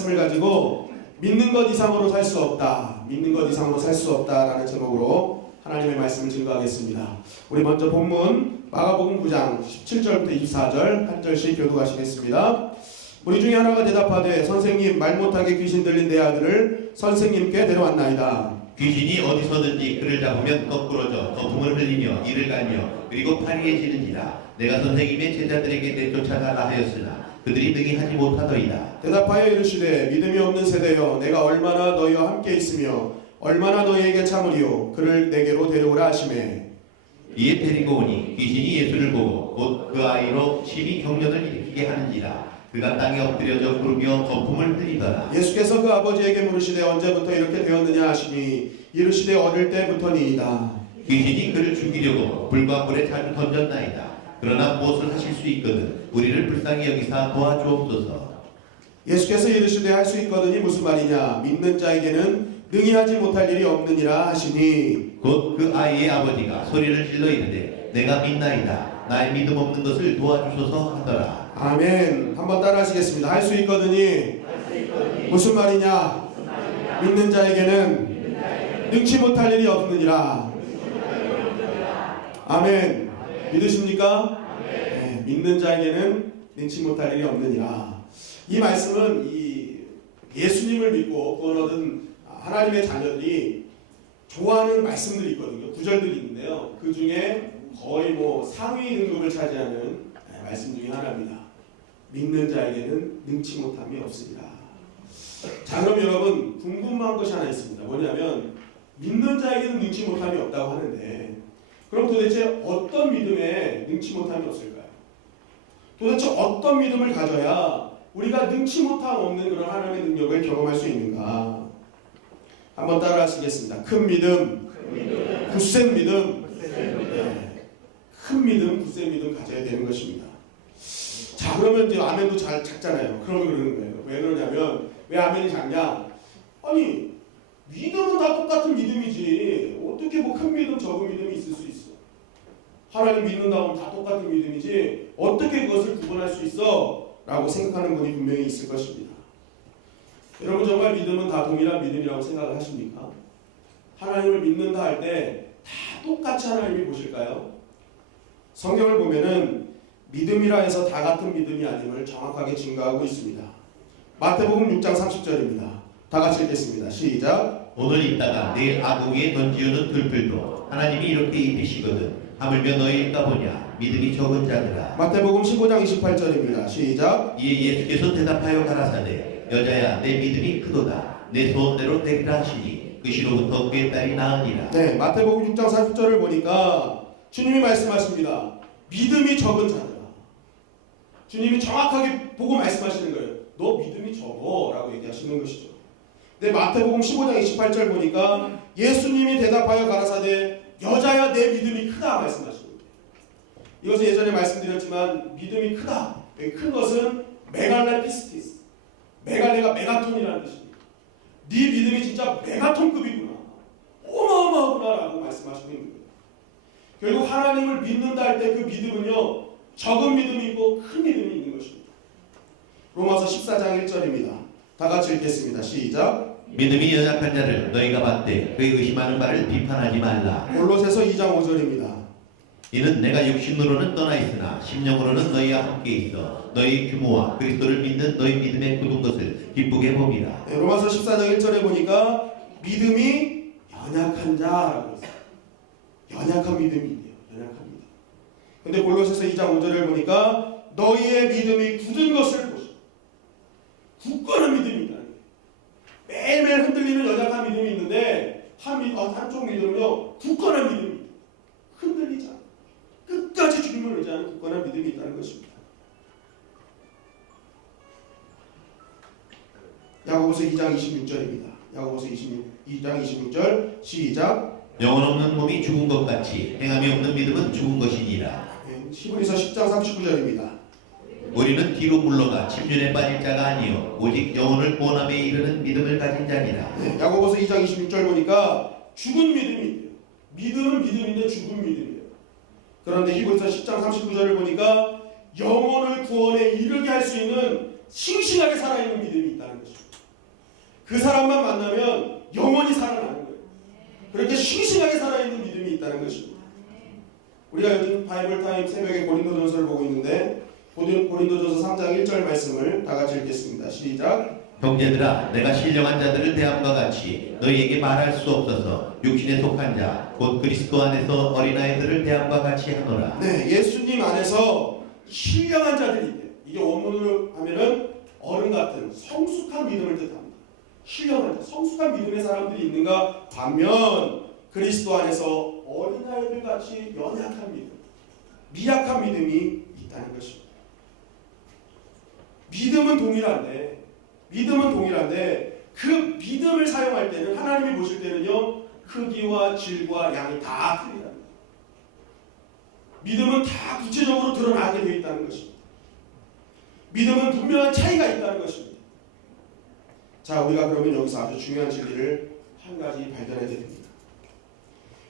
말씀을 가지고 믿는 것 이상으로 살 수 없다, 믿는 것 이상으로 살 수 없다라는 제목으로 하나님의 말씀을 증거하겠습니다. 우리 먼저 본문 마가복음 9장 17절부터 24절 한 절씩 교독하시겠습니다. 우리 중에 하나가 대답하되 선생님, 말 못하게 귀신 들린 내 아들을 선생님께 데려왔나이다. 귀신이 어디서든지 그를 잡으면 거꾸러져 거품을 흘리며 이를 갈며 그리고 파리에 지는지라. 내가 선생님의 제자들에게 내쫓아가라 하였으나 그들이 능히 하지 못하더이다. 대답하여 이르시되 믿음이 없는 세대여, 내가 얼마나 너희와 함께 있으며 얼마나 너희에게 참으리요. 그를 내게로 데려오라 하시매. 이에 데리고 오니 귀신이 예수를 보고 곧 그 아이로 심히 경련을 일으키게 하는지라. 그가 땅에 엎드려져 부르며 거품을 흘리더라. 예수께서 그 아버지에게 물으시되 언제부터 이렇게 되었느냐 하시니 이르시되 어릴 때부터니이다. 귀신이 그를 죽이려고 불과 불에 자주 던졌나이다. 그러나 무엇을 하실 수 있거든 우리를 불쌍히 여기사 도와주옵소서. 예수께서 이르시되 할 수 있거든이 무슨 말이냐, 믿는 자에게는 능히 하지 못할 일이 없느니라 하시니 곧 그 아이의 아버지가 소리를 질러 이르되 내가 믿나이다. 나의 믿음 없는 것을 도와주소서 하더라. 아멘. 한번 따라 하시겠습니다. 할 수 있거든이 무슨 말이냐, 믿는 자에게는 능치 못할 일이 없느니라. 아멘. 믿으십니까? 네, 믿는 자에게는 능치 못할 일이 없느니라. 이 말씀은 예수님을 믿고 구원 얻은 하나님의 자녀들이 좋아하는 말씀들이 있거든요. 구절들이 있는데요. 그 중에 거의 상위 등급을 차지하는 말씀 중에 하나입니다. 믿는 자에게는 능치 못함이 없으리라. 자, 그럼 여러분 궁금한 것이 하나 있습니다. 뭐냐면 믿는 자에게는 능치 못함이 없다고 하는데, 그럼 도대체 어떤 믿음에 능치 못함이 없을까요? 도대체 어떤 믿음을 가져야 우리가 능치 못함 없는 그런 하나님의 능력을 경험할 수 있는가? 한번 따라 하시겠습니다. 큰 믿음, 굳센 믿음, 큰 믿음, 굳센 믿음 가져야 되는 것입니다. 자, 그러면 이제 아멘도 잘 작잖아요. 그러면 그러는 거예요. 왜 그러냐면, 왜 아멘이 작냐? 아니, 믿음은 다 똑같은 믿음이지 어떻게 큰 믿음, 적은 믿음이 있을 수 있어? 하나님 믿는다고 하면 다 똑같은 믿음이지 어떻게 그것을 구분할 수 있어? 라고 생각하는 분이 분명히 있을 것입니다. 여러분, 정말 믿음은 다 동일한 믿음이라고 생각을 하십니까? 하나님을 믿는다 할 때 다 똑같이 하나님이 보실까요? 성경을 보면은 믿음이라 해서 다 같은 믿음이 아님을 정확하게 증거하고 있습니다. 마태복음 6장 30절입니다. 다 같이 읽겠습니다. 시작. 오늘 있다가 내일 아궁이에 던지우는 들풀도 하나님이 이렇게 입히시거든 하물며 너희일까 보냐 믿음이 적은 자들아. 마태복음 15장 28절입니다. 시작. 이에 예수께서 대답하여 가라사대 여자야 내 믿음이 크도다. 내 소원대로 되리라 하시니 그 시로부터 그의 딸이 나으니라. 네, 마태복음 6장 40절을 보니까 주님이 말씀하십니다. 믿음이 적은 자들아. 주님이 정확하게 보고 말씀하시는 거예요. 너 믿음이 적어 라고 얘기하시는 것이죠. 근데 마태복음 15장 28절 보니까 예수님이 대답하여 가라사대 여자야 내 믿음이 크다 말씀하시는 거예요. 이것은 예전에 말씀드렸지만 믿음이 크다. 큰 것은 메갈레 피스티스. 메갈레가 메가톤이라는 뜻입니다. 네 믿음이 진짜 메가톤급이구나. 어마어마하구나 라고 말씀하시고 있는 거예요. 결국 하나님을 믿는다 할 때 그 믿음은요, 적은 믿음이 있고 큰 믿음이 있는 것입니다. 로마서 14장 1절입니다. 다 같이 읽겠습니다. 시작. 믿음이 연약한 자를 너희가 봤되 그의 의심하는 바를 비판하지 말라. 골로새서 2장 5절입니다. 이는 내가 육신으로는 떠나 있으나 심령으로는 너희와 함께 있어 너희 규모와 그리스도를 믿는 너희 믿음에 굳은 것을 기쁘게 봅니다. 네, 로마서 14장 1절에 보니까 믿음이 연약한 자라고 했어요. 연약한 믿음이 있네요. 연약한 믿음. 근데 골로새서 2장 5절을 보니까 너희의 믿음이 굳은 것을 보시오. 굳건한 믿음이 있다는 거예요. 매일매일 흔들리는 연약한 믿음이 있는데 한쪽 믿음은요, 굳건한 믿음이 있다. 흔들리지 않아. 끝까지 주님을 의지하는 굳건한 믿음이 있다는 것입니다. 야고보서 2장 26절입니다. 야고보서 2장 26절 시작. 영혼 없는 몸이 죽은 것 같이 행함이 없는 믿음은 죽은 것이니라. 히브리서 10장 39절입니다. 우리는 뒤로 물러가 침륜에 빠질 자가 아니요 오직 영혼을 구원함에 이르는 믿음을 가진 자니라. 야고보서 2장 26절 보니까 죽은 믿음이 있대요. 믿음은 믿음인데 죽은 믿음이에요. 그런데 히브리서 10장 39절을 보니까 영혼을 구원에 이르게 할 수 있는 싱싱하게 살아있는 믿음이 있다는 것입니다. 그 사람만 만나면 영원히 살아나는 거예요. 그렇게 싱싱하게 살아있는 믿음이 있다는 것입니다. 우리가 요즘 바이블타임 새벽에 고린도전서를 보고 있는데 고린도전서 3장 1절 말씀을 다 같이 읽겠습니다. 시작. 형제들아, 내가 신령한 자들을 대함과 같이 너희에게 말할 수 없어서 육신에 속한 자, 곧 그리스도 안에서 어린아이들을 대함과 같이 하노라. 네, 예수님 안에서 신령한 자들이 있대요. 이게 원문으로 하면은 어른 같은 성숙한 믿음을 뜻합니다. 신령한 자, 성숙한 믿음의 사람들이 있는가? 반면 그리스도 안에서 어린아이들 같이 연약한 믿음, 미약한 믿음이 있다는 것입니다. 믿음은 동일한데 그 믿음을 사용할 때는 하나님이 보실 때는요, 크기와 질과 양이 다 틀리다. 믿음은 다 구체적으로 드러나게 되어 있다는 것입니다. 믿음은 분명한 차이가 있다는 것입니다. 자, 우리가 그러면 여기서 아주 중요한 진리를 한 가지 발견하게 됩니다.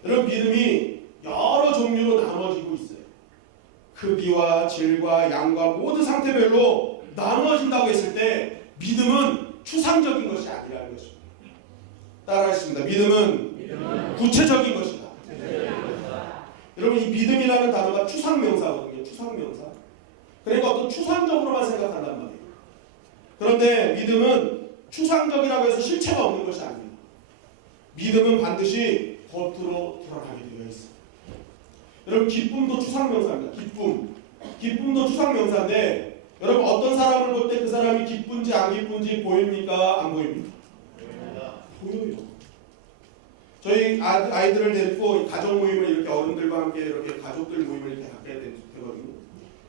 여러분, 믿음이 여러 종류로 나눠지고 있어요. 크기와 질과 양과 모든 상태별로 나눠진다고 했을 때 믿음은 추상적인 것이 아니라는 것입니다. 따라하겠습니다. 믿음은 구체적인 것이다. 여러분, 이 믿음이라는 단어가 추상명사거든요. 추상명사. 그러니까 어떤 추상적으로만 생각한단 말이에요. 그런데 믿음은 추상적이라고 해서 실체가 없는 것이 아닙니다. 믿음은 반드시 겉으로 드러나게 되어 있어요. 여러분, 기쁨도 추상명사입니다. 기쁨도 추상명사인데 여러분, 어떤 사람을 볼 때 그 사람이 기쁜지 안 기쁜지 보입니까? 안 보입니까? 보여요. 저희 아이들을 데리고 가족 모임을 이렇게 어른들과 함께 이렇게 가족들 모임을 이렇게 갖게 되거든요.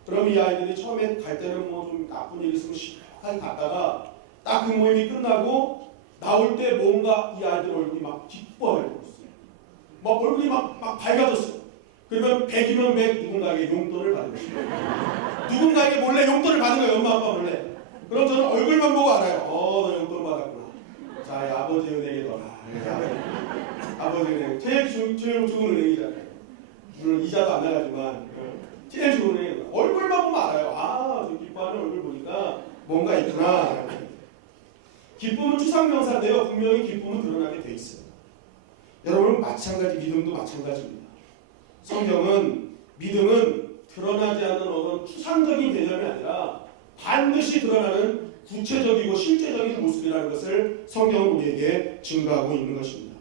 그럼 이 아이들이 처음에 갈 때는 뭐 좀 나쁜 일 있으면 시원하게 갔다가 딱 그 모임이 끝나고 나올 때 뭔가 이 아이들 얼굴이 막 기뻐하고 있어요. 막 얼굴이 막 밝아졌어요. 그러면 100이면 100 누군가에게 용돈을 받은 거예요. 누군가에게 몰래 용돈을 받은 거예요. 엄마 아빠 몰래. 그럼 저는 얼굴만 보고 알아요. 너 용돈 받았구나. 자, 이 아버지 은행에 넣어라. 아버지 은행 제일 좋은 은행이잖아요. 물론 이자도 안 나가지만 제일 좋은 은행. 얼굴만 보면 알아요. 저 기뻐하는 얼굴 보니까 뭔가 있구나. 기쁨은 추상명사인데요. 분명히 기쁨은 드러나게 돼 있어요. 여러분, 마찬가지, 믿음도 마찬가지입니다. 성경은 믿음은 드러나지 않는 어떤 추상적인 개념이 아니라 반드시 드러나는 구체적이고 실제적인 모습이라는 것을 성경은 우리에게 증거하고 있는 것입니다.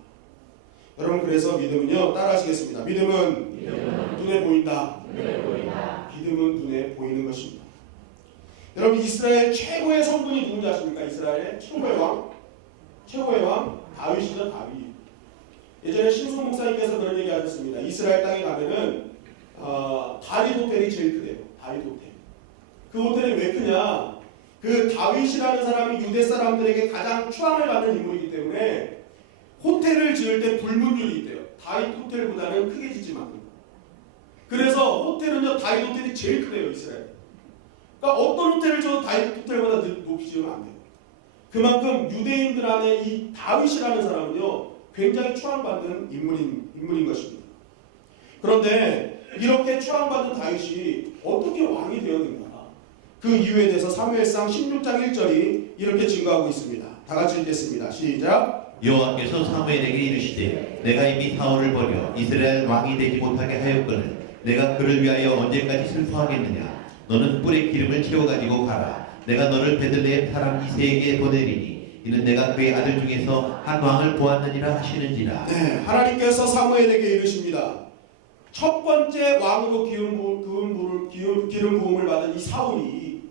여러분, 그래서 믿음은요, 따라하시겠습니다. 믿음은 눈에 보인다. 믿음은 눈에 보이는 것입니다. 여러분, 이스라엘 최고의 성분이 누군지 아십니까? 이스라엘의 최고의 왕 다윗이죠. 다윗. 예전에 신성 목사님께서 그런 얘기 하셨습니다. 이스라엘 땅에 가면은 다윗 호텔이 제일 크대요. 다윗 호텔. 그 호텔이 왜 크냐? 그 다윗이라는 사람이 유대 사람들에게 가장 추앙을 받는 인물이기 때문에 호텔을 지을 때 불문율이 있대요. 다윗 호텔보다는 크게 짓지 말고. 그래서 호텔은요, 다윗 호텔이 제일 크대요. 이스라엘. 그러니까 어떤 호텔을 줘도 다윗 호텔보다 높이 지으면 안 돼요. 그만큼 유대인들 안에 이 다윗이라는 사람은요, 굉장히 추앙받는 인물인 것입니다. 그런데 이렇게 추앙받는 다윗이 어떻게 왕이 되었는가? 그 이유에 대해서 사무엘상 16장 1절이 이렇게 증거하고 있습니다. 다 같이 읽겠습니다. 시작. 여호와께서 사무엘에게 이르시되 내가 이미 사울을 버려 이스라엘 왕이 되지 못하게 하였거늘 내가 그를 위하여 언제까지 슬퍼하겠느냐? 너는 뿔에 기름을 채워가지고 가라. 내가 너를 베들레헴 사람 이새에게 보내리니 이는 내가 그의 아들 중에서 한 왕을 보았느니라 하시는지라. 네, 하나님께서 사무엘에게 이르십니다. 첫 번째 왕으로 기름 부음을 받은 이 사울이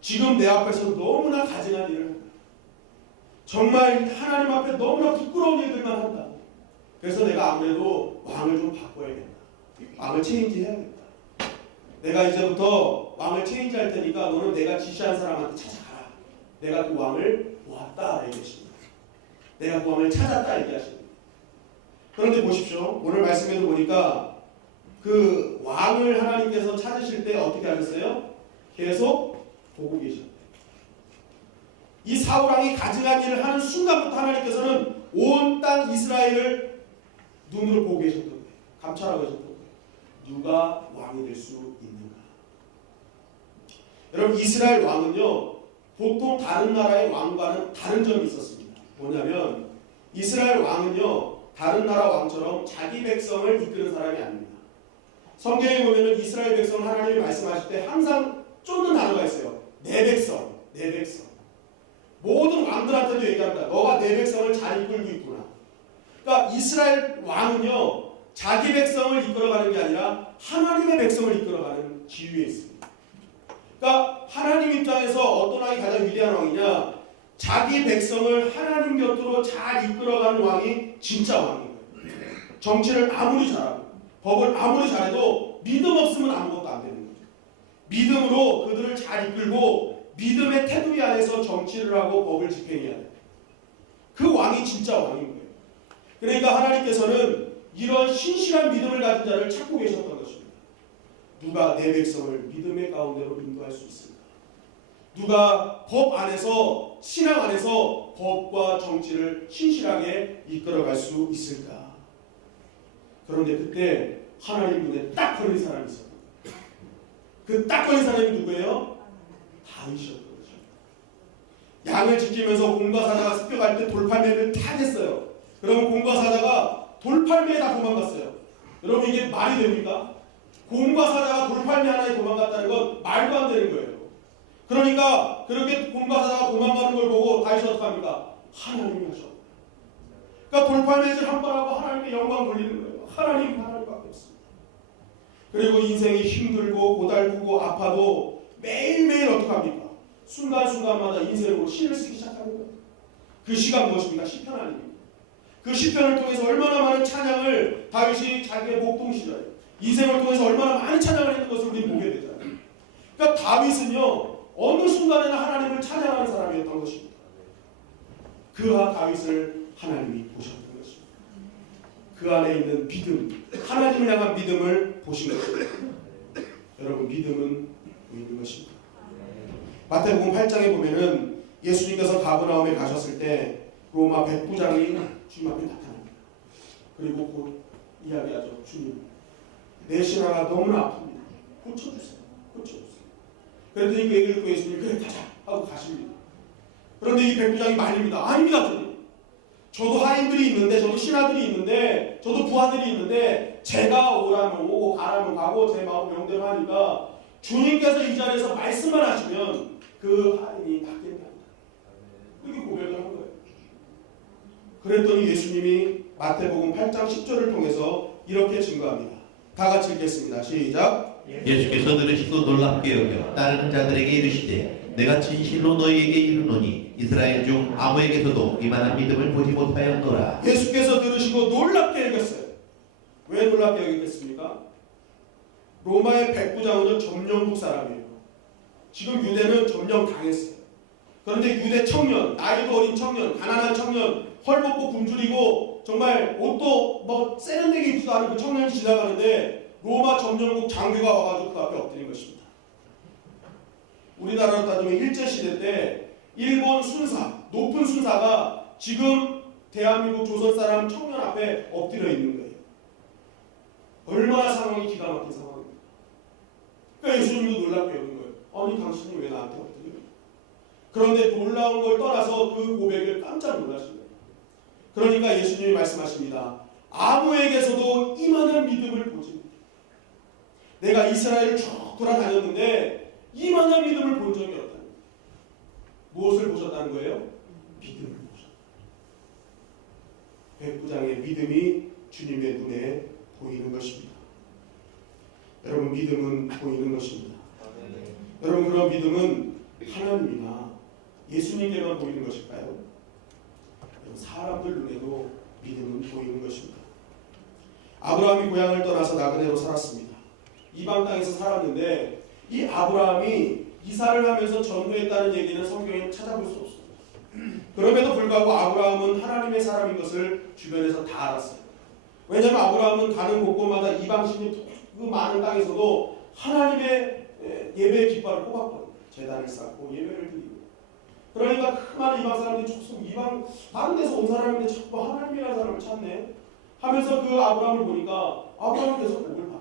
지금 내 앞에서 너무나 가증한 일을 한다. 정말 하나님 앞에 너무나 부끄러운 일들만 한다. 그래서 내가 아무래도 왕을 좀 바꿔야겠다. 왕을 체인지해야겠다. 내가 이제부터 왕을 체인지할 테니까 너는 내가 지시한 사람한테 찾아가라. 내가 그 왕을 보았다 얘기하십니다. 내가 그 왕을 찾았다 얘기하십니다. 그런데 보십시오. 오늘 말씀에도 보니까 그 왕을 하나님께서 찾으실 때 어떻게 하셨어요? 계속 보고 계셨대요. 이 사울왕이 가증한 일을 하는 순간부터 하나님께서는 온 땅 이스라엘을 눈으로 보고 계셨던 거예요. 감찰하고 계셨던 거예요. 누가 왕이 될 수 있는가? 여러분, 이스라엘 왕은요, 보통 다른 나라의 왕과는 다른 점이 있었습니다. 뭐냐면 이스라엘 왕은요 다른 나라 왕처럼 자기 백성을 이끄는 사람이 아닙니다. 성경에 보면은 이스라엘 백성 하나님이 말씀하실 때 항상 쫓는 단어가 있어요. 내 백성, 내 백성. 모든 왕들한테도 얘기합니다. 너가 내 백성을 잘 이끌고 있구나. 그러니까 이스라엘 왕은요 자기 백성을 이끌어가는 게 아니라 하나님의 백성을 이끌어가는 지위에 있습니다. 그러니까 하나님 입장에서 어떤 왕이 가장 위대한 왕이냐? 자기 백성을 하나님 곁으로 잘 이끌어가는 왕이 진짜 왕이에요. 정치를 아무리 잘하고 법을 아무리 잘해도 믿음 없으면 아무것도 안 되는 거죠. 믿음으로 그들을 잘 이끌고 믿음의 태도위 안에서 정치를 하고 법을 집행해야 돼요. 그 왕이 진짜 왕인 거예요. 그러니까 하나님께서는 이런 신실한 믿음을 가진 자를 찾고 계셨던 것입니다. 누가 내 백성을 믿음의 가운데로 인도할 수 있을까? 누가 법 안에서 신앙 안에서 법과 정치를 신실하게 이끌어갈 수 있을까? 그런데 그때 하나님 눈에 딱 걸린 사람이 있었어요. 그 딱 걸린 사람이 누구예요? 다윗이었던 거죠. 양을 지키면서 공과 사자가 습격할 때 돌팔매를 다 냈어요. 그러면 공과 사자가 돌팔매에 다 도망갔어요. 여러분 이게 말이 됩니까? 곰과 사자가 돌팔매 하나에 도망갔다는 건 말도 안 되는 거예요. 그러니까 그렇게 곰과 사자가 도망가는 걸 보고 다윗이 어떡합니까? 하나님이 하셔. 그러니까 돌팔매질 한 번 하고 하나님께 영광 돌리는 거예요. 하나님밖에 없습니다. 그리고 인생이 힘들고 고달프고 아파도 매일매일 어떡합니까? 순간순간마다 인생으로 시를 쓰기 시작하는 거예요. 그 시가 무엇입니까? 시편 아닙니까? 그 시편을 통해서 얼마나 많은 찬양을 다윗이 자기의 목동 시절에 인생을 통해서 얼마나 많이 찬양을 했는 것을 우리는 보게 되잖아요. 그러니까 다윗은요 어느 순간에나 하나님을 찬양하는 사람이었던 것입니다. 그와 다윗을 하나님이 보셨던 것입니다. 그 안에 있는 믿음, 하나님을 향한 믿음을 보신 것입니다. 여러분 믿음은 보이는 것입니다. 마태복음 8장에 보면은 예수님께서 가버나움에 가셨을 때 로마 백부장이 주님 앞에 나타납니다. 그리고 곧 이야기하죠. 주님 내 신하가 너무나 아픕니다. 고쳐주세요. 고쳐주세요. 그랬더니 그 얘기를 듣고 예수님이 그래 가자 하고 가십니다. 그런데 이 백부장이 말립니다. 아닙니다 주님. 저도 하인들이 있는데 저도 신하들이 있는데 저도 부하들이 있는데 제가 오라면 오고 가라면 가고 제 마음 명대로 하니까 주님께서 이 자리에서 말씀만 하시면 그 하인이 낫겠다. 그렇게 고백을 한 거예요. 그랬더니 예수님이 마태복음 8장 10절을 통해서 이렇게 증거합니다. 다 같이 읽겠습니다. 시작. 예수께서 들으시고 놀랍게 여겨 따르는 자들에게 이르시되 내가 진실로 너희에게 이르노니 이스라엘 중 아무에게서도 이만한 믿음을 보지 못하였노라. 예수께서 들으시고 놀랍게 여겼어요. 왜 놀랍게 여겼겠습니까? 로마의 백부장은 점령국 사람이에요. 지금 유대는 점령 당했어요. 그런데 유대 청년, 나이도 어린 청년, 가난한 청년, 헐벗고 굶주리고 정말 옷도 뭐 세련되게 입지도 않은 그 청년이 지나가는데 로마 점령국 장교가 와가지고 그 앞에 엎드린 것입니다. 우리나라로 따지면 일제시대 때 일본 순사, 높은 순사가 지금 대한민국 조선 사람 청년 앞에 엎드려 있는 거예요. 얼마나 상황이 기가 막힌 상황입니다. 그러니까 예수님도 놀랍게 여긴 거예요. 아니 당신이 왜 나한테 엎드려요? 그런데 놀라운 걸 떠나서 그 고백을 깜짝 놀라신 거예요. 그러니까 예수님이 말씀하십니다. 아무에게서도 이만한 믿음을 보지 못해. 내가 이스라엘을 쭉 돌아다녔는데 이만한 믿음을 본 적이 없다. 무엇을 보셨다는 거예요? 믿음을 보셨다. 백부장의 믿음이 주님의 눈에 보이는 것입니다. 여러분 믿음은 보이는 것입니다. 여러분 그런 믿음은 하나님이나 예수님께만 보이는 것일까요? 사람들 눈에도 믿음은 보이는 것입니다. 아브라함이 고향을 떠나서 나그네로 살았습니다. 이방 땅에서 살았는데 이 아브라함이 이사를 하면서 전도했다는 얘기는 성경에 찾아볼 수 없어요. 그럼에도 불구하고 아브라함은 하나님의 사람인 것을 주변에서 다 알았어요. 왜냐하면 아브라함은 가는 곳곳마다 이방신이 그 많은 땅에서도 하나님의 예배의 깃발을 꼽았거든요. 제단을 쌓고 예배를 드리고. 그러니까 그 많은 이방 사람들이 촉수 이방 다른 데서 온 사람인데 자꾸 하나님이라는 사람을 찾네 하면서 그 아브라함을 보니까 아브라함은 계속 복을 받아요.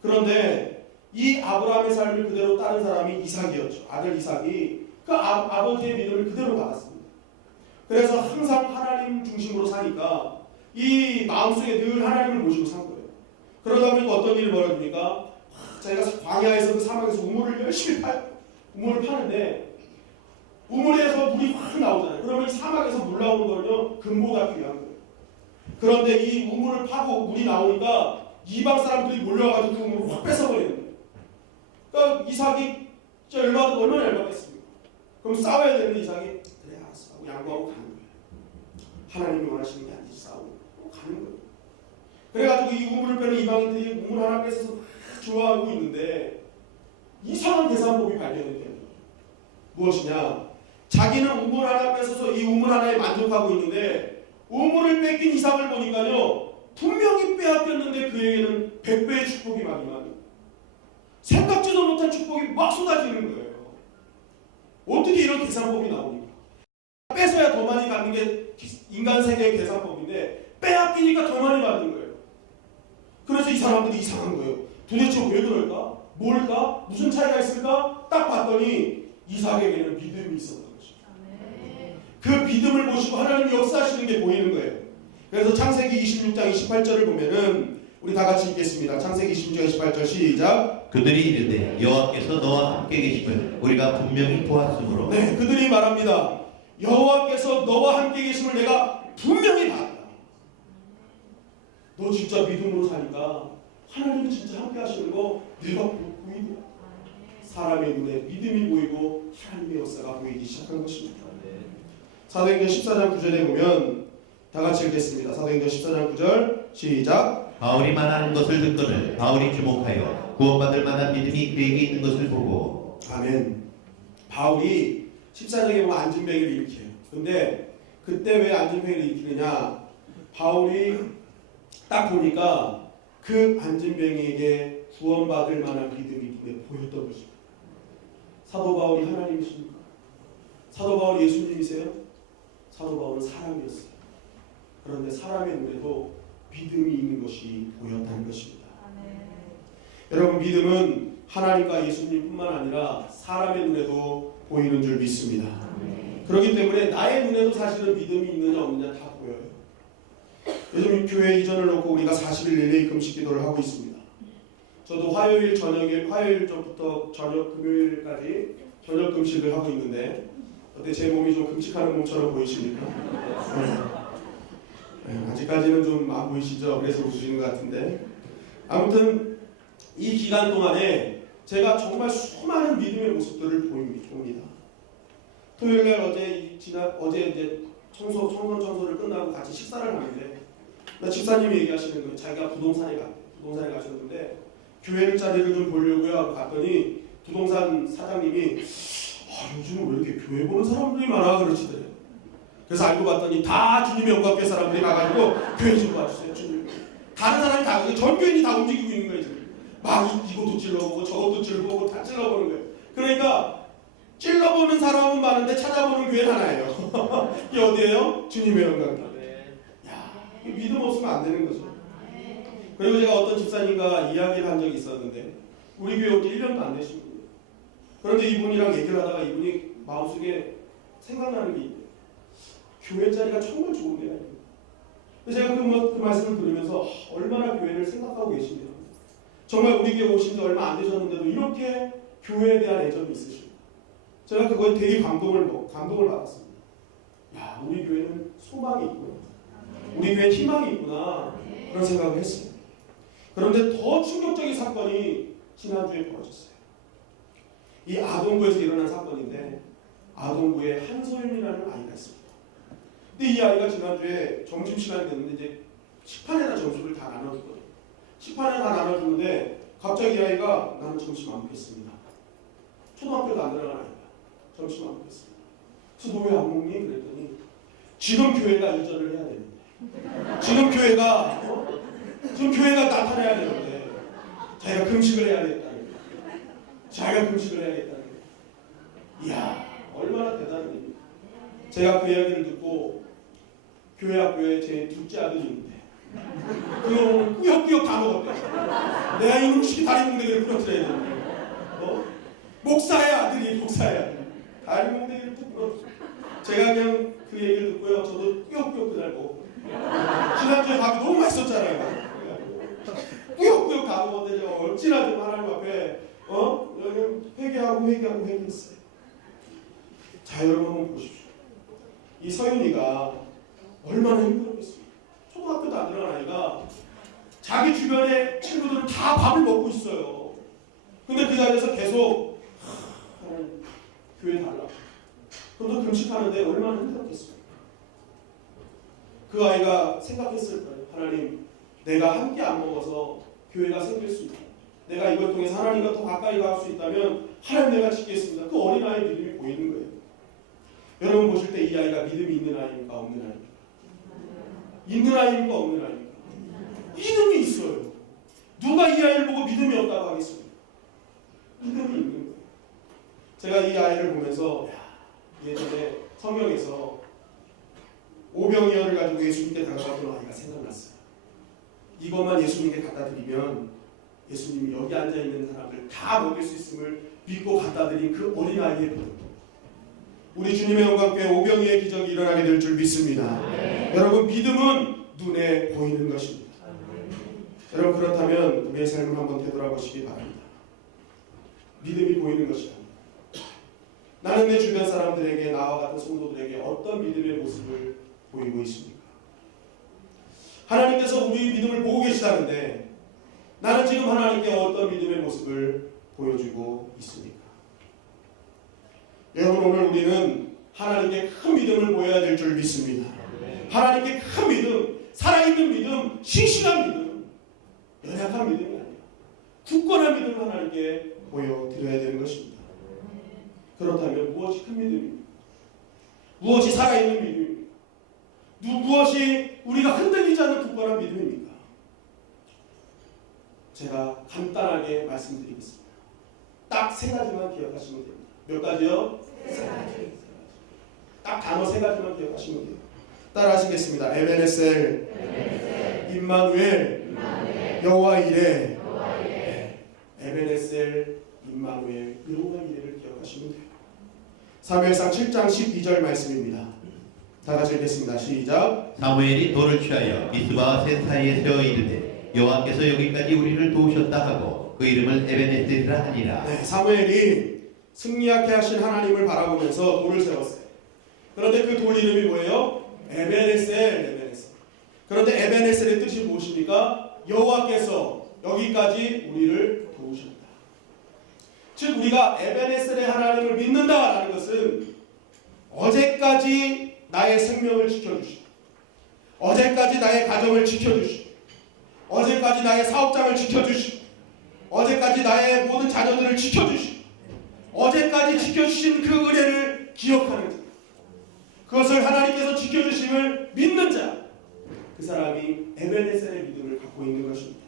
그런데 이 아브라함의 삶을 그대로 따른 사람이 이삭이었죠. 아들 이삭이 그 아버지의 믿음을 그대로 받았습니다. 그래서 항상 하나님 중심으로 사니까 이 마음속에 늘 하나님을 모시고 산 거예요. 그러다 보니까 어떤 일이 벌어집니까? 자기가 광야에서 그 사막에서 우물을 열심히 우물을 파는데 우물에서 물이 확 나오잖아요. 그러면 이 사막에서 물 나오는 거는요 근보가 필요한 거예요. 그런데 이 우물을 파고 물이 나오니까 이방 사람들이 몰려와가지고 그 우물을 확 뺏어버리는 거예요. 그러니까 이삭이 얼마나 열받겠습니까? 그럼 싸워야 되는데 이삭이 그래 알았어 하고 양보하고 가는 거예요. 하나님이 원하시는 게 아니지 싸우고 가는 거예요. 그래가지고 이 우물을 빼는 이방인들이 우물 하나 뺏어서 막 좋아하고 있는데 이상한 계산법이 발견이 돼요. 무엇이냐? 자기는 우물 하나 뺏어서 이 우물 하나에 만족하고 있는데 우물을 뺏긴 이삭을 보니까요 분명히 빼앗겼는데 그에게는 100배의 축복이 막 임하는 생각지도 못한 축복이 막 쏟아지는 거예요. 어떻게 이런 계산법이 나옵니까? 뺏어야 더 많이 받는 게 인간 세계의 계산법인데 빼앗기니까 더 많이 받는 거예요. 그래서 이 사람들이 이상한 거예요. 도대체 왜 그럴까? 뭘까? 무슨 차이가 있을까? 딱 봤더니 이삭에게는 믿음이 있었던 것입니다. 그 믿음을 보시고 하나님이 역사하시는 게 보이는 거예요. 그래서 창세기 26장 28절을 보면은 우리 다 같이 읽겠습니다. 창세기 26장 28절 시작. 그들이 이르되 여호와께서 너와 함께 계심을 우리가 분명히 보았으므로. 네, 그들이 말합니다. 여호와께서 너와 함께 계심을 내가 분명히 봤다. 너 진짜 믿음으로 사니까 하나님이 진짜 함께 하시는 거 내가 보이더라. 사람의 눈에 믿음이 보이고 하나님의 역사가 보이기 시작한 것입니다. 사도행전 14장 9절에 보면 다 같이 읽겠습니다. 사도행전 14장 9절 시작. 바울이 말하는 것을 듣거늘 바울이 주목하여 구원받을 만한 믿음이 그에게 있는 것을 보고. 아멘. 바울이 14장에 보면 안진뱅이를 일으켜요. 근데 그때 왜 안진뱅이를 일으키느냐? 바울이 딱 보니까 그 안진뱅이에게 구원받을 만한 믿음이 눈에 보였던 것입니다. 사도 바울이 하나님이십니까? 사도 바울이 예수님이세요? 사도 바울은 사람이었어요. 그런데 사람의 눈에도 믿음이 있는 것이 보였다는 것입니다. 여러분 믿음은 하나님과 예수님뿐만 아니라 사람의 눈에도 보이는 줄 믿습니다. 그렇기 때문에 나의 눈에도 사실은 믿음이 있느냐 없느냐 다 보여요. 요즘 교회 이전을 놓고 우리가 40일 릴레이 금식 기도를 하고 있습니다. 저도 화요일 전부터 저녁 금요일까지 저녁 금식을 하고 있는데 어때 제 몸이 좀 금식하는 몸처럼 보이십니까? 네, 아직까지는 좀 안 보이시죠? 그래서 웃으시는 것 같은데 아무튼 이 기간 동안에 제가 정말 수많은 믿음의 모습들을 봅니다. 토요일날 어제 이제 청소를 끝나고 같이 식사를 하는데 집사님이 얘기하시는 거예요. 자기가 부동산에 가셨는데 교회 자리를 좀 보려고요 하고 갔더니 부동산 사장님이 요즘 왜 이렇게 교회 보는 사람들이 많아 그러시더래요. 그래서 알고 봤더니 다 주님의 영광교회 사람들이 가가지고 교회 좀 봐주세요 주님. 다른 사람이 다 전 교인이 다 움직이고 있는 거예요 지금. 막 이것도 찔러보고 저것도 찔러보고 다 찔러보는 거예요. 그러니까 찔러보는 사람은 많은데 찾아보는 교회는 하나예요. 이게 어디예요? 주님의 영광교회. 믿음 없으면 안 되는 거죠. 그리고 제가 어떤 집사님과 이야기를 한 적이 있었는데 우리 교회 온 지 1년도 안 되신 분이에요. 그런데 이분이랑 얘기를 하다가 이분이 마음속에 생각나는 게 있대요. 교회 자리가 정말 좋은 데가 있어요. 제가 그 말씀을 들으면서 얼마나 교회를 생각하고 계신지 정말 우리 교회 오신 지 얼마 안 되셨는데도 이렇게 교회에 대한 애정이 있으시고 제가 그거에 되게 감동을 받았습니다. 야, 우리 교회는 소망이 있구나. 우리 교회에 희망이 있구나. 그런 생각을 했어요. 그런데 더 충격적인 사건이 지난주에 벌어졌어요. 이 아동부에서 일어난 사건인데 아동부에 한소연이라는 아이가 있습니다. 근데 이 아이가 지난주에 점심시간이 됐는데 이제 식판에다 점심을 다 나눠주거든요. 식판에 다 나눠주는데 갑자기 이 아이가 나는 점심 안 먹겠습니다. 초등학교도 안 들어간 아이가 점심 안 먹겠습니다. 그래서 너 왜 안 먹니? 그랬더니 지금 교회가 이전을 해야 되는데 지금 교회가 나타나야 되는데 자기가 금식을 해야겠다는 거예요. 자기가 금식을 해야겠다는 거예요. 이야 얼마나 대단한 일입니까? 제가 그 이야기를 듣고 교회 학교에 제 둘째 아들이 있는데 그놈은 꾸역꾸역 다 먹었대요. 내가 이놈 시키 다리 몽둥이를 부러뜨려야 되는데 목사의 아들이 목사의 아들 다리 몽둥이를 뚝 부러뜨려. 제가 그냥 그 얘기를 듣고 맨날 먹고. 지난주에 밥이 너무 맛있었잖아요. 꾸역꾸역 다 먹었는데 어찌나 좀 하나님 앞에 여기 회개하고 회개했어요. 자, 여러분 한번 보십시오. 이 서윤이가 얼마나 힘들었겠습니까? 초등학교도 안 들어간 아이가 자기 주변의 친구들은 다 밥을 먹고 있어요. 근데 그 자리에서 계속 하나님 교회 달라고. 그럼 너 금식하는데 얼마나 힘들었겠습니까? 그 아이가 생각했을 거예요. 하나님, 내가 함께 안 먹어서 교회가 생길 수 있다. 내가 이걸 통해서 하나님과 더 가까이 갈 수 있다면 하나님 내가 지키겠습니다. 그 어린아이의 믿음이 보이는 거예요. 여러분 보실 때 이 아이가 믿음이 있는 아이입니까? 없는 아이입니까? 있는 아이입니까? 없는 아이입니까? 믿음이 있어요. 누가 이 아이를 보고 믿음이 없다고 하겠습니까? 믿음이 있는 거예요. 제가 이 아이를 보면서 예전에 성경에서 오병이어를 가지고 예수님께 다가갔던 아이가 생각났어요. 이것만 예수님께 갖다 드리면 예수님이 여기 앉아있는 사람들 다 먹일 수 있음을 믿고 갖다 드린 그 어린아이의 믿음. 우리 주님의 영광교회 오병이의 기적이 일어나게 될 줄 믿습니다. 여러분, 믿음은 눈에 보이는 것입니다. 여러분, 그렇다면 우리의 삶을 한번 되돌아보시기 바랍니다. 믿음이 보이는 것이 아닙니다. 나는 내 주변 사람들에게, 나와 같은 성도들에게 어떤 믿음의 모습을 보이고 있습니까? 하나님께서 우리의 믿음을 보고 계시다는데 나는 지금 하나님께 어떤 믿음의 모습을 보여주고 있습니까? 여러분, 오늘 우리는 하나님께 큰 믿음을 보여야 될 줄 믿습니다. 하나님께 큰 믿음, 살아있는 믿음, 싱싱한 믿음, 연약한 믿음이 아니라 굳건한 믿음을 하나님께 보여드려야 되는 것입니다. 그렇다면 무엇이 큰 믿음입니까? 무엇이 살아있는 믿음입니까? 무엇이 우리가 흔들리지 않는 굳건한 믿음입니까? 제가 간단하게 말씀드리겠습니다. 딱 세 가지만 기억하시면 됩니다. 몇 가지요? 세 가지. 딱 단어 세 가지만 기억하시면 돼요. 따라 하시겠습니다. 에베네셀, 임마누엘, 여호와 이레. 에베네셀, 임마누엘, 여호와 이레를 기억하시면 돼요. 사무엘상 7장 12절 말씀입니다. 다 같이 읽겠습니다. 시작. 사무엘이 돌을 취하여 미스바와 셋 사이에 세워 이르되 여호와께서 여기까지 우리를 도우셨다 하고 그 이름을 에베네셀이라 하니라. 네, 사무엘이 승리하게 하신 하나님을 바라보면서 돌을 세웠어요. 그런데 그 돌 이름이 뭐예요? 에베네셀. 그런데 에베네셀의 뜻이 무엇입니까? 여호와께서 여기까지 우리를 도우셨다. 즉 우리가 에베네셀의 하나님을 믿는다라는 것은 어제까지 나의 생명을 지켜주시고, 어제까지 나의 가정을 지켜주시고, 어제까지 나의 사업장을 지켜주시고, 어제까지 나의 모든 자녀들을 지켜주시고, 어제까지 지켜주신 그 은혜를 기억하는 자, 그것을 하나님께서 지켜주심을 믿는 자, 그 사람이 에베네셀의 믿음을 갖고 있는 것입니다.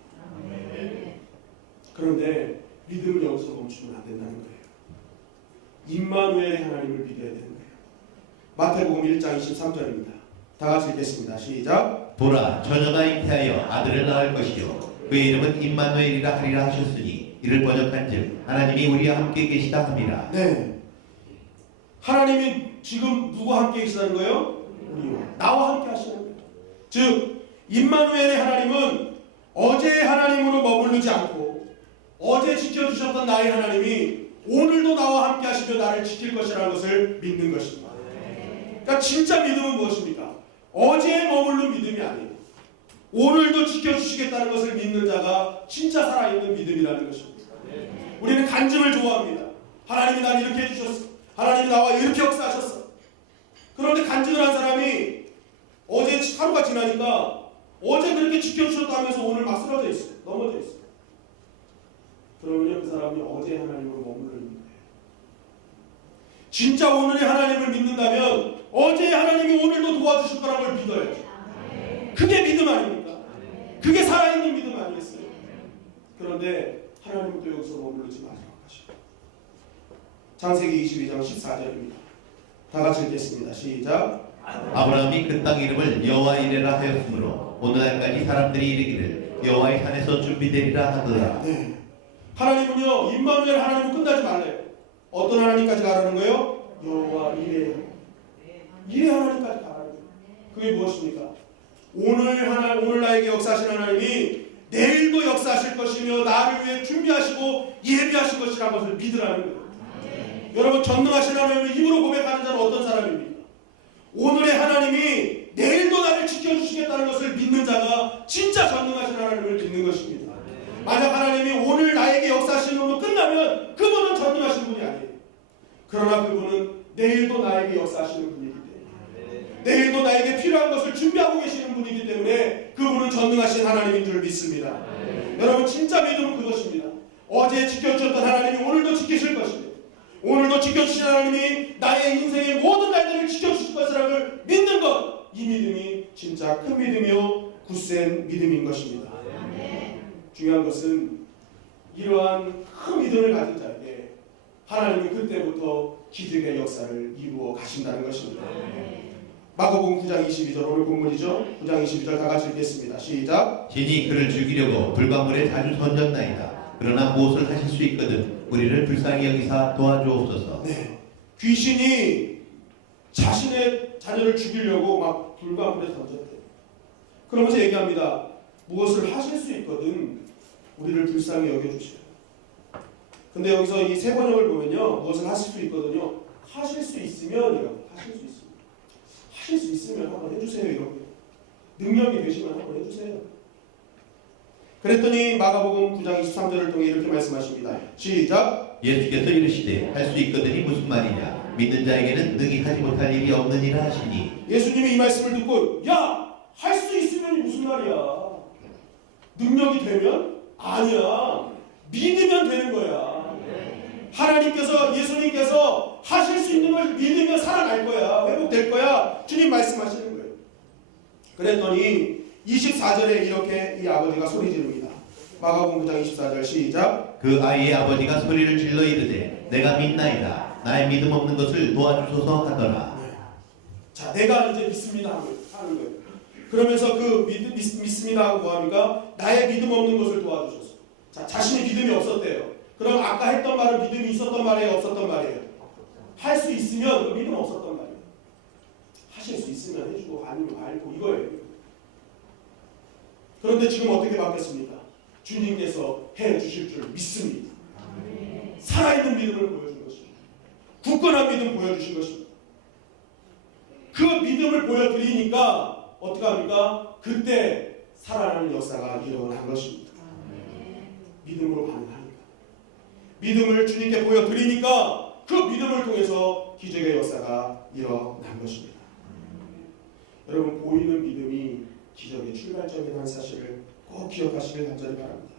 그런데 믿음을 여기서 멈추면 안 된다는 거예요. 임마누엘의 하나님을 믿어야 되는 거예요. 마태복음 1장 23절입니다. 다 같이 읽겠습니다. 시작. 보라, 처녀가 잉태하여 아들을 낳을 것이요 그의 이름은 임마누엘이라 하리라 하셨으니 이를 번역한즉 하나님이 우리와 함께 계시다 함이라. 네, 하나님이 지금 누구와 함께 계시다는 거예요? 우리와, 나와 함께 하시는 거예요. 즉 임마누엘의 하나님은 어제의 하나님으로 머무르지 않고 어제 지켜주셨던 나의 하나님이 오늘도 나와 함께 하시며 나를 지킬 것이라는 것을 믿는 것입니다. 그러니까 진짜 믿음은 무엇입니까? 어제에 머무른 믿음이 아니에요. 오늘도 지켜주시겠다는 것을 믿는 자가 진짜 살아있는 믿음이라는 것입니다. 우리는 간증을 좋아합니다. 하나님이 나를 이렇게 해주셨어. 하나님이 나와 이렇게 역사하셨어. 그런데 간증을 한 사람이 어제 하루가 지나니까 어제 그렇게 지켜주셨다 하면서 오늘 막 쓰러져 있어요. 넘어져 있어요. 그러면 그 사람이 어제 하나님으로 머무르는 거예요. 진짜 오늘의 하나님을 믿는다면 어제의 하나님이 오늘도 도와주실 거라는 걸 믿어야죠. 그게 믿음 아닙니까? 그게 살아있는 믿음 아니겠어요? 그런데 하나님은 또 여기서 머무르지 마시라고 하시고, 창세기 22장 14절입니다. 다 같이 읽겠습니다. 시작. 아브라함이 그 땅 이름을 여호와 이레라 하였으므로 오늘날까지 사람들이 이르기를 여호와의 산에서 준비되리라 하더라. 네. 하나님은요, 임마누엘 하나님은 끝나지 말래요. 어떤 하나님까지 가라는 거예요? 여호와 이레 하나님까지 가라는 거예요. 그게 무엇입니까? 오늘 나에게 역사하신 하나님이 내일도 역사하실 것이며 나를 위해 준비하시고 예비하실 것이라는 것을 믿으라는 거예요. 여러분, 전능하신 하나님을 힘으로 고백하는 자는 어떤 사람입니까? 오늘의 하나님이 내일도 나를 지켜주시겠다는 것을 믿는 자가 진짜 전능하신 하나님을 믿는 것입니다. 만약 하나님이 오늘 나에게 역사하시는 것으로 끝나면 그분은 전능하신 분이 아니에요. 그러나 그분은 내일도 나에게 역사하시는 분이기 때문에, 내일도 나에게 필요한 것을 준비하고 계시는 분이기 때문에 그분은 전능하신 하나님인 줄 믿습니다. 여러분, 진짜 믿음은 그것입니다. 어제 지켜주셨던 하나님이 오늘도 지키실 것입니다. 오늘도 지켜주신 하나님이 나의 인생의 모든 날들을 지켜주실 것이라고 믿는 것, 이 믿음이 진짜 큰 믿음이요 굳센 믿음인 것입니다. 중요한 것은 이러한 큰 믿음을 가진 자에게 하나님은 그때부터 기적의 역사를 이루어 가신다는 것입니다. 마가복음 9장 22절, 오늘 본문이죠. 9장 22절 다 같이 읽겠습니다. 시작. 진이 그를 죽이려고 불방울에 자주 던졌나이다. 그러나 무엇을 하실 수 있거든 우리를 불쌍히 여기사 도와주옵소서. 네, 귀신이 자신의 자녀를 죽이려고 막 불방울에 던졌대요. 그러면서 얘기합니다. 무엇을 하실 수 있거든 우리를 불쌍히 여겨주세요. 근데 여기서 이 세 번역을 보면요, 무엇을 하실 수 있거든요, 하실 수 있으면이라고. 하실 수 있으면 한번 해주세요. 이렇게 능력이 되시면 한번 해주세요. 그랬더니 마가복음 9장 23절을 통해 이렇게 말씀하십니다. 시작. 예수께서 이르시되 할 수 있거든이 무슨 말이냐, 믿는 자에게는 능히 하지 못할 일이 없느니라 하시니. 예수님이 이 말씀을 듣고, 야, 할 수 있으면이 무슨 말이야? 능력이 되면? 아니야. 믿으면 되는 거야. 하나님께서, 예수님께서 하실 수 있는 걸 믿으면 살아날 거야. 회복될 거야. 주님 말씀하시는 거예요. 그랬더니 24절에 이렇게 이 아버지가 소리 지릅니다. 마가복음 9장 24절 시작. 그 아이의 아버지가 소리를 질러 이르되 내가 믿나이다. 나의 믿음 없는 것을 도와주소서 하더라. 자, 내가 이제 믿습니다 하는 거예요. 그러면서 그 믿습니다 하고 뭐합니까? 나의 믿음 없는 것을 도와주소서. 자, 자신이 믿음이 없었대요. 그럼 아까 했던 말은 믿음이 있었던 말이에요, 없었던 말이에요? 할 수 있으면 그 믿음 없었던 말이에요. 하실 수 있으면 해주고 아니면 말고 이거예요. 그런데 지금 어떻게 바뀌었습니까? 주님께서 해주실 줄 믿습니다. 살아있는 믿음을 보여준 것입니다. 굳건한 믿음 보여주신 것입니다. 그 믿음을 보여드리니까 어떻게 합니까? 그때 살아나는 역사가 일어난 것입니다. 믿음으로 반응하니까. 믿음을 주님께 보여드리니까 그 믿음을 통해서 기적의 역사가 일어난 것입니다. 여러분, 보이는 믿음이 기적의 출발점이라는 사실을 꼭 기억하시길 간절히 바랍니다.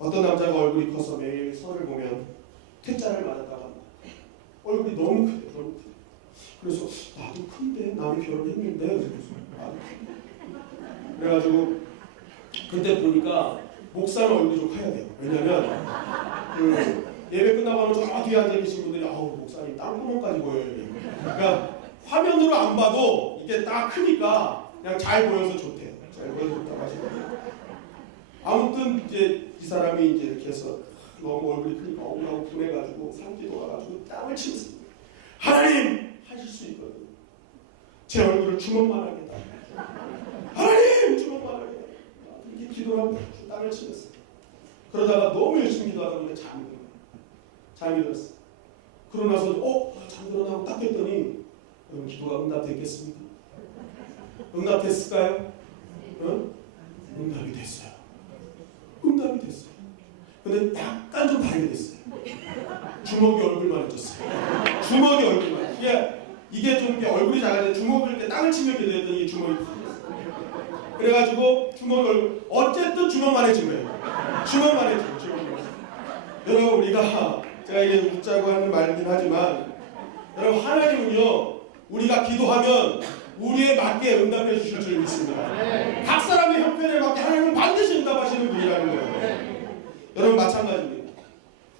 어떤 남자가 얼굴이 커서 매일 선을 보면 퇴짜를 맞았다고 합니다. 얼굴이 너무 크대, 너무 크대. 그래서 나도 큰데, 나는 결혼했는데, 그래서 나도 큰데. 그래가지고 그때 보니까 목사는 얼굴이 좀 커야 돼요. 왜냐면 그 예배 끝나고 하면 저 뒤에 앉아 계신 분들이 아우 목사님 땅구멍까지 보여요. 그러니까 화면으로 안 봐도 이게 딱 크니까 그냥 잘 보여서 좋대요. 잘 보여서 좋다고 하시거든요. 아무튼 이제 이 사람이 이제 이렇게 해서 너무 얼굴이 크니까 억울하고 분해가지고 산기도 와가지고 땀을 치면서 하나님 하실 수 있거든요. 제 얼굴을 주먹만 하게 하나님 주먹만 하게 이렇게 기도를 하고 땀을 치면서 그러다가 너무 열심히 기도하다 보니까 잠이 들었어요. 그러고 나서 잠들었나 하고 딱 했더니 여러분, 기도가 응답됐겠습니까? 응답됐을까요? 응? 응답이 됐어요. 응답이 됐어요. 근데 약간 좀 다르게 됐어요. 주먹이 얼굴만 해졌어요. 주먹이 얼굴만. 이게 좀 이렇게 얼굴이 작아져 주먹을 이렇게 땅을 치면 이렇게 됐더니 주먹이 커졌어요. 그래가지고 주먹 얼굴 어쨌든 주먹만 해진 거예요. 주먹만 해진 거예요. 여러분, 우리가 제가 이게 웃자고 하는 말이긴 하지만 여러분, 하나님은요 우리가 기도하면 우리에 맞게 응답해 주실 줄 믿습니다. 각 사람의 형편에 맞게 하나님은 반드시 응답하시는 분이라는 거예요. 여러분, 마찬가지입니다.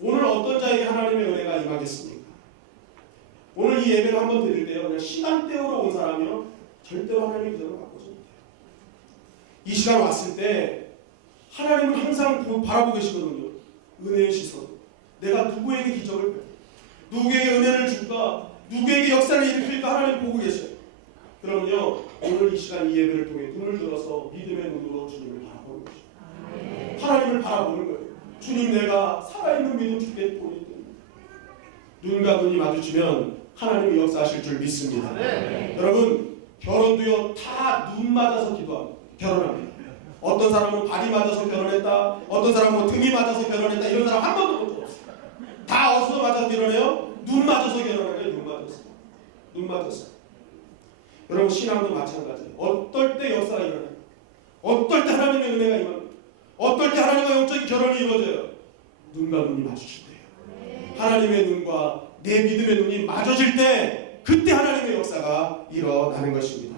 오늘 어떤 자에게 하나님의 은혜가 임하겠습니까? 오늘 이 예배를 한번 드릴 때요, 그냥 시간대로 온 사람이요 절대로 하나님의 기적을 바꾸지 못해요. 이 시간 왔을 때 하나님은 항상 바라보고 계시거든요. 은혜의 시선. 내가 누구에게 기적을 펼, 누구에게 은혜를 줄까, 누구에게 역사를 일으킬까 하나님 보고 계셔요. 그러면요 오늘 이 시간 이 예배를 통해 눈을 들어서 믿음의 눈으로 주님을 바라보는 것입니다. 하나님을 바라보는 거예요. 주님, 내가 살아있는 믿음 주께 보이는 눈과 눈이 마주치면 하나님이 역사하실 줄 믿습니다. 여러분, 결혼도요 다 눈 맞아서 결혼합니다. 어떤 사람은 발이 맞아서 결혼했다, 어떤 사람은 등이 맞아서 결혼했다, 이런 사람 한 번도 못 들었어요. 다 어디서 맞아서 결혼해요? 눈 맞아서 결혼해요. 눈 맞았어. 여러분, 신앙도 마찬가지예요. 어떨 때 역사가 일어나요? 어떨 때 하나님의 은혜가 임합니다. 어떨 때 하나님과 영적인 결혼이 이루어져요? 눈과 눈이 마주칠 때예요. 하나님의 눈과 내 믿음의 눈이 마주칠 때 그때 하나님의 역사가 일어나는 것입니다.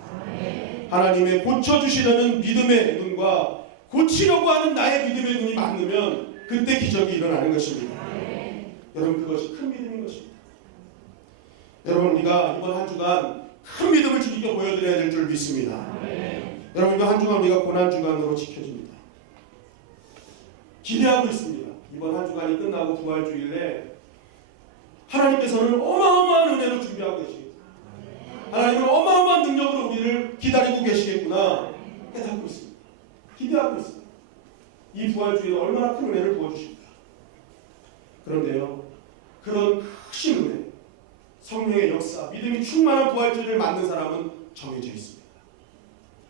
하나님의 고쳐주시려는 믿음의 눈과 고치려고 하는 나의 믿음의 눈이 맞으면 그때 기적이 일어나는 것입니다. 여러분, 그것이 큰 믿음인 것입니다. 여러분, 우리가 이번 한 주간 큰 믿음을 주님께 보여드려야 될 줄 믿습니다. 여러분, 이번 한 주간 우리가 고난주간으로 지켜집니다. 기대하고 있습니다. 이번 한 주간이 끝나고 부활주일에 하나님께서는 어마어마한 은혜로 준비하고 계시겠구나. 하나님은 어마어마한 능력으로 우리를 기다리고 계시겠구나 깨닫고 있습니다. 기대하고 있습니다. 이 부활주일에 얼마나 큰 은혜를 부어주실까. 그런데요, 그런 크신 은혜, 성령의 역사, 믿음이 충만한 부활주일을 맞는 사람은 정해져 있습니다.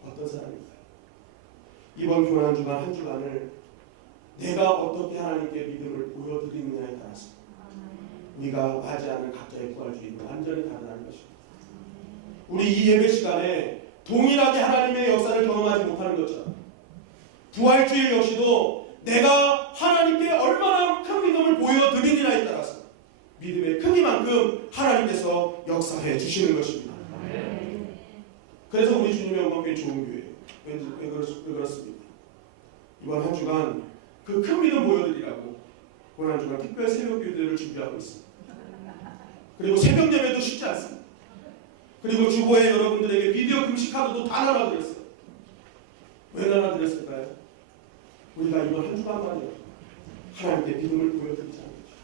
어떤 사람일까요? 이번 고난주간 한 주간을 내가 어떻게 하나님께 믿음을 보여드리느냐에 따라서 우리가 맞이하는 각자의 부활주의는 완전히 다르다는 것입니다. 우리 이 예배 시간에 동일하게 하나님의 역사를 경험하지 못하는 것처럼 부활주일 역시도 내가 하나님께 얼마나 큰 믿음을 보여드리느냐에 따라서 믿음의 크기만큼 하나님께서 역사해 주시는 것입니다. 그래서 우리 주님의 영광교회 좋은 교회예요. 왜 그렇습니까? 이번 한 주간 그 큰 믿음 보여드리라고 이번 한 주간 특별 새벽 기도를 준비하고 있습니다. 그리고 새벽 예배도 쉽지 않습니다. 그리고 주보에 여러분들에게 비디오 금식 카드도 다 나눠드렸어요. 왜 나눠드렸을까요? 우리가 이번 한 주간만이요 하나님께 믿음을 보여드리지 않는 거죠.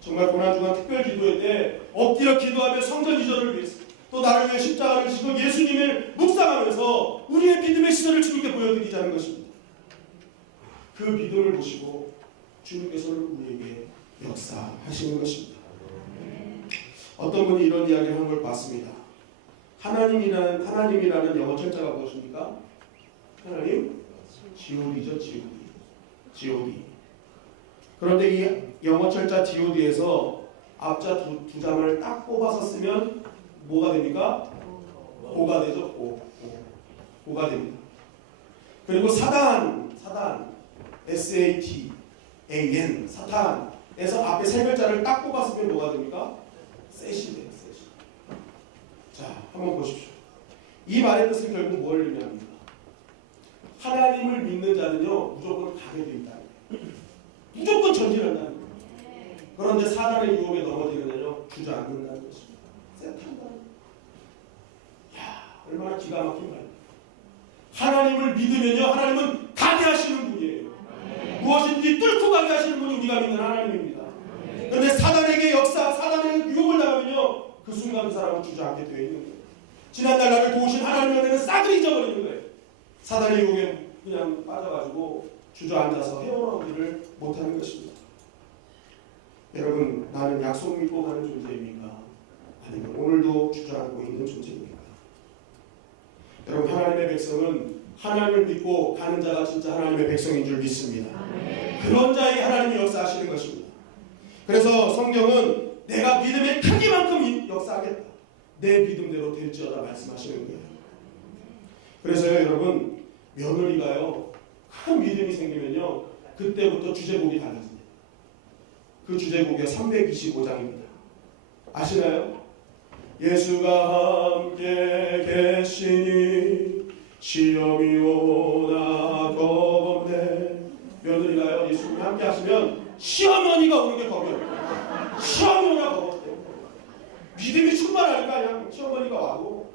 정말 고난주간 특별 기도회 때 엎드려 기도하며 성전 이전을 위해서 또 나를 위해 십자가를 지고 예수님을 묵상하면서 우리의 믿음의 시선을 주님께 보여드리자는 것입니다. 그 믿음을 보시고 주님께서는 우리에게 역사하시는 것입니다. 어떤 분이 이런 이야기를 한 걸 봤습니다. 하나님이라는 영어 철자가 무엇입니까? 하나님? God이죠, God. 그런데 이 영어 철자 God에서 앞자 두 자만을 딱 뽑아서 쓰면 뭐가 됩니까? 고가 되죠. 고가 됩니다. 그리고 사단 SATAN 사탄에서 앞에 세 글자를 딱 뽑았으면 뭐가 됩니까? 셋이 돼요. 자, 한번 보십시오. 이 말의 뜻은 결국 뭘 의미합니까? 하나님을 믿는 자는요 무조건 가게 돼 있다. 무조건 전진한다는 거예요. 그런데 사단의 유혹에 넘어지면요 주저앉는다는 것입니다. 셋한다는 거예요. 야, 얼마나 기가 막힌 말이에요. 하나님을 믿으면요 하나님은 가게 하시는 분이에요. 무엇인지 뚫고 가게 하시는 분이 우리가 믿는 하나님입니다. 그런데 사단의 유혹을 당하면요 그 순간 그 사람은 주저앉게 되어 있는 거예요. 지난날 나를 도우신 하나님의 은혜는 싹을 잊어버리는 거예요. 사단의 유혹에 그냥 빠져가지고 주저앉아서 헤어나오지를 못하는 것입니다. 여러분, 나는 약속 믿고 가는 존재입니까? 아니면 오늘도 주저앉고 있는 존재입니까? 여러분, 하나님의 백성은 하나님을 믿고 가는 자가 진짜 하나님의 백성인 줄 믿습니다. 그런 자에게 하나님이 역사하시는 것입니다. 그래서 성경은 내가 믿음의 크기만큼 역사하겠다. 내 믿음대로 될지어다 말씀하시는 거예요. 그래서요 여러분, 며느리가요 큰 믿음이 생기면요 그때부터 주제곡이 달라집니다. 그 주제곡이 325장입니다. 아시나요? 예수가 함께 계시니 시험이 오나 겁없네. 며느리가요 예수님이 함께 하시면 시어머니가 오는 게 겁이에요. 시험이 오나 겁없대. 믿음이 충만하니까 그냥 시어머니가 와도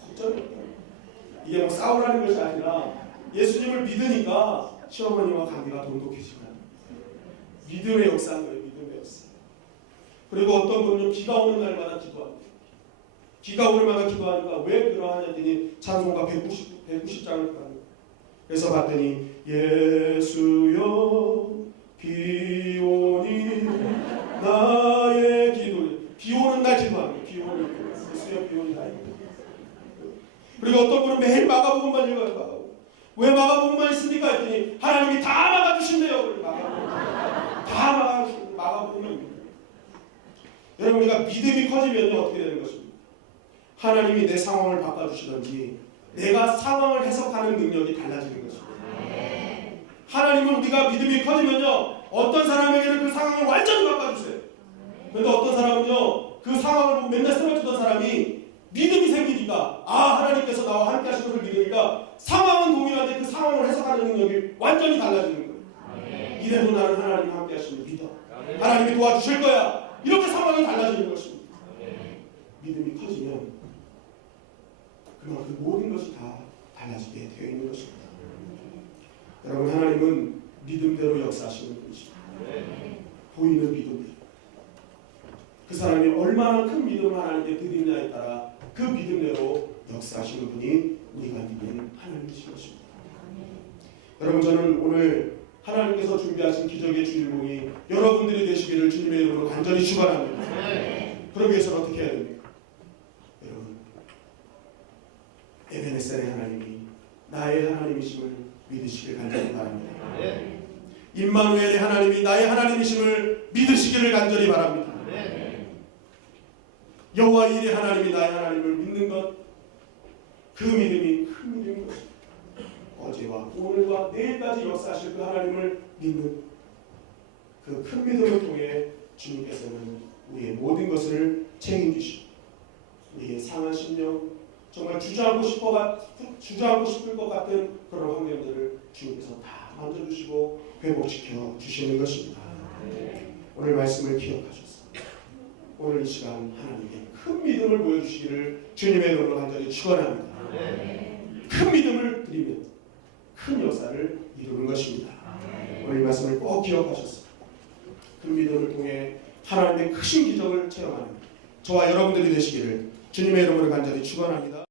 걱정이 없다. 이게 뭐 싸우라는 것이 아니라 예수님을 믿으니까 시어머니와 관계가 돈독해지는 믿음의 역사인 거예요. 믿음의 역사. 그리고 어떤 분은 비가 오는 날마다 기도합니다. 비가 오르마다 기도하니까 왜 그러하냐 했더니 찬송가 190장을 그래서 봤더니 예수여 비 오니 나의 기도, 비 오는 날 기도합니다. 비 오는 날 예수여 비 오니 나의 기도. 그리고 어떤 분은 매일 마가복음만 읽어요. 마가복음. 왜 마가복음만 있습니까 했더니 하나님이 다 막아주신대요. 다 마가복음은. 여러분, 우리가 믿음이 커지면요 어떻게 되는 것입니까? 하나님이 내 상황을 바꿔주시든지 내가 상황을 해석하는 능력이 달라지는 것입니다. 하나님은 우리가 믿음이 커지면요 어떤 사람에게는 그 상황을 완전히 바꿔주세요. 그런데 어떤 사람은요 그 상황을 보고 맨날 쓰러지던 사람이 믿음이 생기니까, 아, 하나님께서 나와 함께 하신 것을 믿으니까 상황은 동일한데 그 상황을 해석하는 능력이 완전히 달라지는 거예요. 이래도 나는 하나님 함께 하시는 믿어. 하나님이 도와주실 거야. 이렇게 상황이 달라지는 것입니다. 믿음이 커지면 그만큼 모든 것이 다 달라지게 되어 있는 것입니다. 여러분, 하나님은 믿음대로 역사하시는 분이십니다. 보이는 믿음대로. 그 사람이 얼마나 큰 믿음을 하나님께 드리느냐에 따라 그 믿음대로 역사하시는 분이 우리가 믿는 하나님이신 것입니다. 여러분, 저는 오늘 하나님께서 준비하신 기적의 주인공이 여러분들이 되시기를 주님의 이름으로 간절히 축원합니다. 그러기 위해서는 어떻게 해야 됩니까? 여러분, 에베네셀의 하나님이 나의 하나님이심을 믿으시길 간절히 바랍니다. 임마누엘의 하나님이 나의 하나님이심을 믿으시기를 간절히 바랍니다. 여호와 일의 하나님이 나의 하나님을 믿는 것, 그 믿음이 큰 믿음인 것입니다. 어제와 오늘과 내일까지 역사하실 그 하나님을 믿는 그 큰 믿음을 통해 주님께서는 우리의 모든 것을 책임지시고 우리의 상한 심령, 정말 주저앉고 싶을 것 같은 그런 환경들을 주님께서 다 만져주시고 회복시켜 주시는 것입니다. 오늘 말씀을 기억하셔서 오늘 이 시간 하나님께 큰 믿음을 보여주시기를 주님의 이름으로 간절히 축원합니다. 큰 믿음을 드리면 큰 역사를 이루는 것입니다. 오늘 이 말씀을 꼭 기억하셔서 큰 믿음을 통해 하나님의 크신 기적을 체험하는 저와 여러분들이 되시기를 주님의 이름으로 간절히 축원합니다.